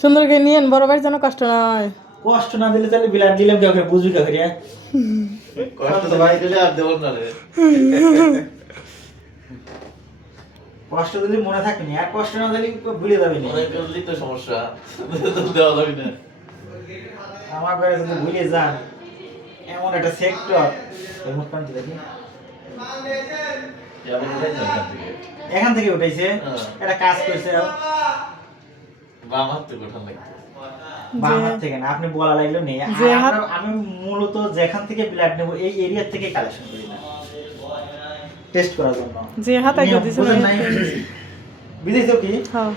সুন্দর করে নিয়েন, বড় ভাই যেন কষ্ট না হয়। কষ্ট না দিলে তাহলে বিলাট দিলাম কেউ বুঝবি কে করিয়া কষ্ট তো ভাই দিলে আর দেবো না রে। কষ্ট দিলে মনে থাকবে না, আর কষ্ট না দিলে ভুলে যাবে না। মনে করলেই তো সমস্যা, তো দেওয়া যাবে না। আমার ঘরে যদি ভুলে যান এমন একটা সেক্টর রিমোট কান্ট্রি দেখি যাবে না এখান থেকে। এখান থেকে উঠাইছে এটা কাজ করছে বাম হাত থেকে ওঠান লাগতো। বাম হাত থেকে না, আপনি বলা লাগলো নেই। আমি মূলত যেখান থেকে ব্লাড নেব এই এরিয়া থেকে কালেকশন করি না, টেস্ট করার জন্য। যে হাত আগে দিছেন বিদেশও কি হ্যাঁ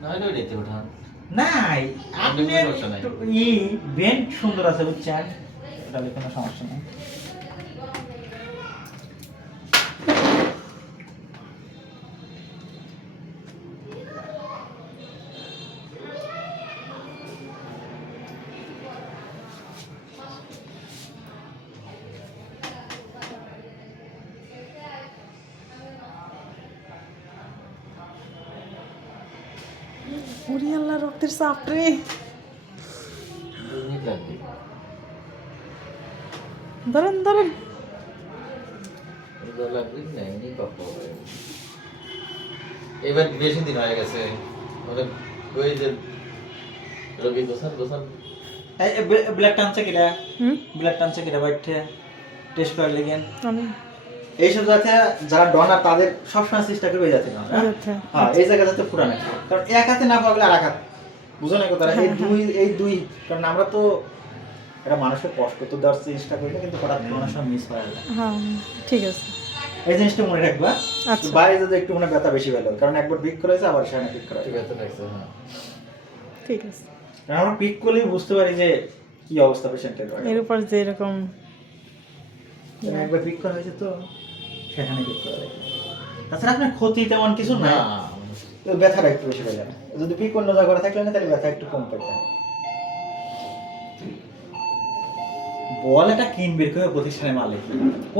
না হলে ওইটাতে ওঠান। নাই, আপনি কোনো সমস্যা নাই। ই বেন্ট সুন্দর আছে বুঝছেন, তাহলে কোনো সমস্যা নাই। ওরে আল্লাহ, রক্তের চাপ রে। 2 মিনিট লাগবে। ধরেন ধরেন। ওটা লাগবে না, এমনি পাবো। এবার বেশি দিন হয়ে গেছে, মানে ওই যে রবি গোসান এই ব্লাড টানছে কিটা, হুম ব্লাড টানছে কিটা বাইঠে টেস্ট করার লাগেন। আমি এইসব যাতে যারা ডনার তাদের সবসময় চেষ্টা করবে যাতে না, আচ্ছা হ্যাঁ এই জায়গা যাতে ফুটা না, কারণ এক হাতে না পারলে আর এক হাত, বুঝো না কথাটা। এই দুই কারণ আমরা তো এটা মানুষের কষ্ট তো দেওয়ার চেষ্টা করি না, কিন্তু হঠাৎ কোনো সময় মিস হয়ে যায়। হ্যাঁ ঠিক আছে। এই জিনিসটা মনে রাখবা। আচ্ছা। বাইরে যদি একটু মনে ব্যথা বেশি পেলো, কারণ একবার পিক করেছে আবার সেখানে পিক করা ঠিক আছে লাগছে। হ্যাঁ ঠিক আছে। আমরা পিক করলেই বুঝতে পারি যে কি অবস্থা পেশেন্টের। এর উপর যে এরকম একবার পিক করা হয়েছে তো সেখানে পিক করা লাগে। তাছাড়া আপনার ক্ষতি তেমন কিছু না, ব্যথাটা একটু বেশি হয়ে যায়। যদি পিক অন্য জায়গা করে থাকলে না তাহলে ব্যথা একটু কম পাইতেন। বল এটা কিনবে কেউ প্রতিষ্ঠানে মালিক